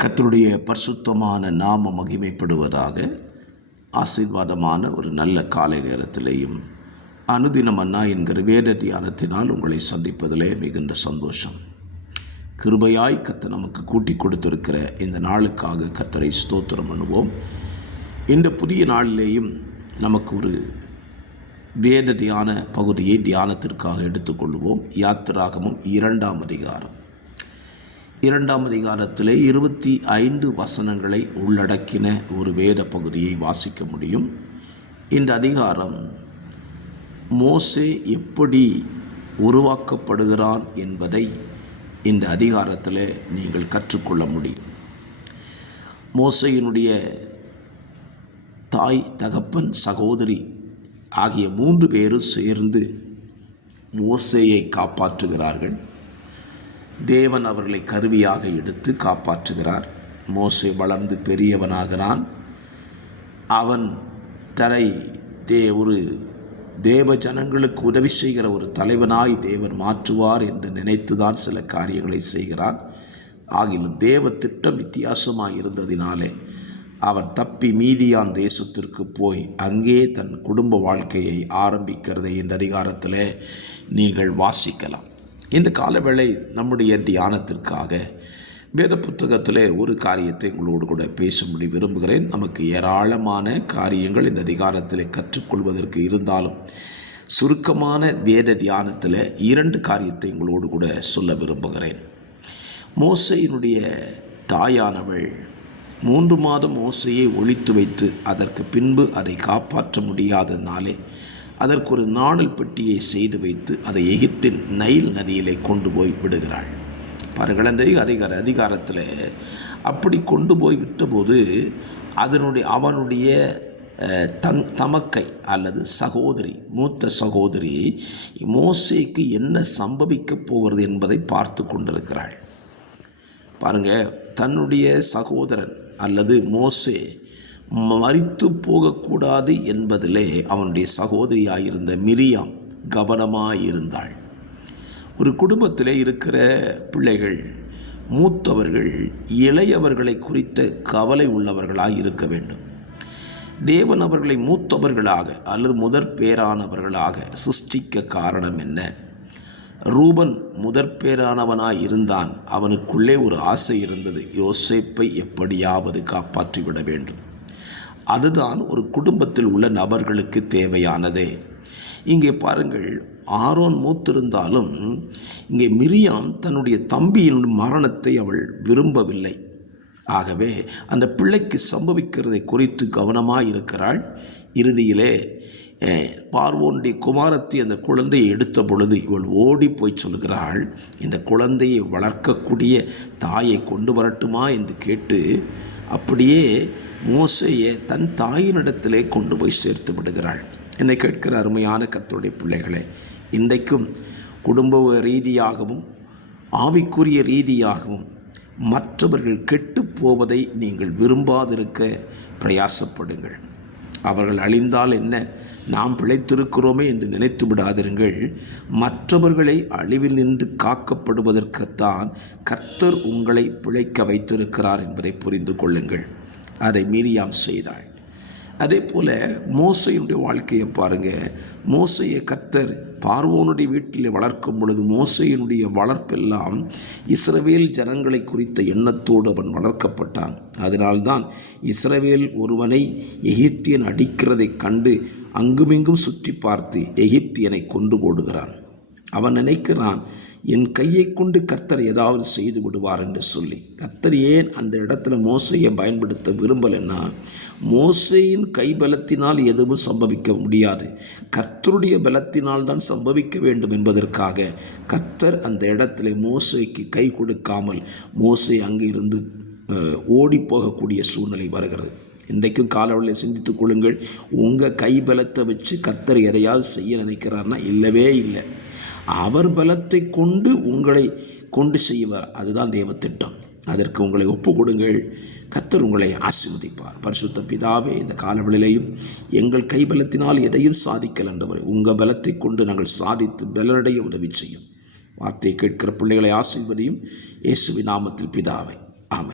கர்த்தருடைய பரிசுத்தமான நாம மகிமைப்படுவதாக. ஆசீர்வாதமான ஒரு நல்ல காலை நேரத்திலேயும் அனுதினம் அண்ணா என்கிற வேத தியானத்தினால் உங்களை சந்திப்பதிலே மிகுந்த சந்தோஷம். கிருபையாய் கர்த்தர் நமக்கு கூட்டி கொடுத்திருக்கிற இந்த நாளுக்காக கர்த்தரை ஸ்தோத்திரம் பண்ணுவோம். இந்த புதிய நாளிலேயும் நமக்கு ஒரு வேத தியான பகுதியை தியானத்திற்காக எடுத்துக்கொள்வோம். யாத்திராகமம் 2ஆம் அதிகாரம். 2ஆம் அதிகாரத்திலே 25 வசனங்களை உள்ளடக்கின ஒரு வேத பகுதியை வாசிக்க முடியும். இந்த அதிகாரம் மோசே எப்படி உருவாக்கப்படுகிறான் என்பதை இந்த அதிகாரத்தில் நீங்கள் கற்றுக்கொள்ள முடியும். மோசேயினுடைய தாய், தகப்பன், சகோதரி ஆகிய 3 பேரும் சேர்ந்து மோசேயை காப்பாற்றுகிறார்கள். தேவன் அவர்களை கருவியாக எடுத்து காப்பாற்றுகிறார். மோசே வளர்ந்து பெரியவனாகிறான். அவன் தன்னை ஒரு தேவ ஜனங்களுக்கு உதவி செய்கிற ஒரு தலைவனாய் தேவன் மாற்றுவார் என்று நினைத்துதான் சில காரியங்களை செய்கிறான். ஆகிலும் தேவ திட்டம் வித்தியாசமாக இருந்ததினாலே அவன் தப்பி மீதியான் தேசத்திற்கு போய் அங்கே தன் குடும்ப வாழ்க்கையை ஆரம்பிக்கிறதை இந்த அதிகாரத்தில் நீங்கள் வாசிக்கலாம். இந்த காலவேளை நம்முடைய தியானத்திற்காக வேத புத்தகத்தில் ஒரு காரியத்தை உங்களோடு கூட பேசும்படி விரும்புகிறேன். நமக்கு ஏராளமான காரியங்கள் இந்த அதிகாரத்தில் கற்றுக்கொள்வதற்கு இருந்தாலும் சுருக்கமான வேத தியானத்தில் 2 காரியத்தை உங்களோடு கூட சொல்ல விரும்புகிறேன். மோசேயினுடைய தாயானவள் 3 மாதம் மோசையை ஒளித்து வைத்து அதற்கு பின்பு அதை காப்பாற்ற முடியாததினாலே அதற்கு ஒரு நாணல் பெட்டியை செய்து வைத்து அதை எகிப்தின் நைல் நதியிலே கொண்டு போய் விடுகிறாள். பாருங்கள், அந்த அதிகாரத்தில் அப்படி கொண்டு போய் விட்டபோது அவனுடைய தமக்கை அல்லது சகோதரி, மூத்த சகோதரி மோசேக்கு என்ன சம்பவிக்கப் போகிறது என்பதை பார்த்து கொண்டிருக்கிறாள். பாருங்கள், தன்னுடைய சகோதரன் அல்லது மோசே மரித்து போகக்கூடாது என்பதிலே அவனுடைய சகோதரியாயிருந்த மிரியாம் கவனமாயிருந்தாள். ஒரு குடும்பத்தில் இருக்கிற பிள்ளைகள், மூத்தவர்கள் இளையவர்களை குறித்த கவலை உள்ளவர்களாக இருக்க வேண்டும். தேவன் அவர்களை மூத்தவர்களாக அல்லது முதற்பேரானவர்களாக சிருஷ்டிக்க காரணம் என்ன? ரூபன் முதற்பேரானவனாய் இருந்தான். அவனுக்குள்ளே ஒரு ஆசை இருந்தது, யோசேப்பை எப்படியாவது காப்பாற்றிவிட வேண்டும். அதுதான் ஒரு குடும்பத்தில் உள்ள நபர்களுக்கு தேவையானதே. இங்கே பாருங்கள், ஆரோன் மூத்திருந்தாலும் இங்கே மிரியாம் தன்னுடைய தம்பியின் மரணத்தை அவள் விரும்பவில்லை. ஆகவே அந்த பிள்ளைக்கு சம்பவிக்கிறதை குறித்து கவனமாக இருக்கிறாள். இறுதியிலே பார்வோனுடைய குமாரத்தை அந்த குழந்தையை எடுத்த பொழுது இவள் ஓடி போய் சொல்கிறாள், இந்த குழந்தையை வளர்க்கக்கூடிய தாயை கொண்டு வரட்டுமா என்று கேட்டு அப்படியே மோசேயை தன் தாயினிடத்திலே கொண்டு போய் சேர்த்து விடுகிறாள். என்னை கேட்கிற அருமையான கர்த்தருடைய பிள்ளைகளே, இன்றைக்கும் குடும்ப ரீதியாகவும் ஆவிக்குரிய ரீதியாகவும் மற்றவர்கள் கெட்டு போவதை நீங்கள் விரும்பாதிருக்க பிரயாசப்படுங்கள். அவர்கள் அழிந்தால் என்ன, நாம் பிழைத்திருக்கிறோமே என்று நினைத்து விடாதிருங்கள். மற்றவர்களை அழிவில் நின்று காக்கப்படுவதற்குத்தான் கர்த்தர் உங்களை பிழைக்க வைத்திருக்கிறார் என்பதை புரிந்து கொள்ளுங்கள். அதை மிரியாம் செய்தாள். அதே போல் மோசையினுடைய வாழ்க்கையை பாருங்கள். மோசையை கர்த்தர் பார்வோனுடைய வீட்டில் வளர்க்கும் பொழுது மோசையினுடைய வளர்ப்பெல்லாம் இஸ்ரவேல் ஜனங்களை குறித்த எண்ணத்தோடு அவன் வளர்க்கப்பட்டான். அதனால்தான் இஸ்ரவேல் ஒருவனை எகிப்தியன் அடிக்கிறதை கண்டு அங்குமிங்கும் சுற்றி பார்த்து எகிப்தியனை கொண்டு போடுகிறான். அவன் நினைக்கிறான், என் கையை கொண்டு கர்த்தர் ஏதாவது செய்து விடுவார் என்று சொல்லி. கர்த்தர் ஏன் அந்த இடத்துல மோசையை பயன்படுத்த விரும்பலைன்னா, மோசையின் கை பலத்தினால் எதுவும் சம்பவிக்க முடியாது, கர்த்தருடைய பலத்தினால் தான் சம்பவிக்க வேண்டும் என்பதற்காக கர்த்தர் அந்த இடத்துல மோசைக்கு கை கொடுக்காமல் மோசை அங்கே இருந்து ஓடி போகக்கூடிய சூழ்நிலை வருகிறது. இன்றைக்கும் காலவழியை சிந்தித்துக் கொள்ளுங்கள். உங்கள் கை பலத்தை வச்சு கர்த்தர் எதையாவது செய்ய நினைக்கிறார்னா இல்லவே இல்லை. அவர் பலத்தை கொண்டு உங்களை கொண்டு செய்வார். அதுதான் தேவ திட்டம். அதற்கு உங்களை ஒப்பு கொடுங்கள். கர்த்தர் உங்களை ஆசீர்வதிப்பார். பரிசுத்த பிதாவே, இந்த காலவெளியிலேயும் எங்கள் கைபலத்தினால் எதையும் சாதிக்கல் என்றவரை உங்கள் பலத்தை கொண்டு நாங்கள் சாதித்து பலனடைய உதவி செய்யும். வார்த்தையை கேட்கிற பிள்ளைகளை ஆசீர்வதியும். இயேசுவின் நாமத்தில் பிதாவே, ஆமென்.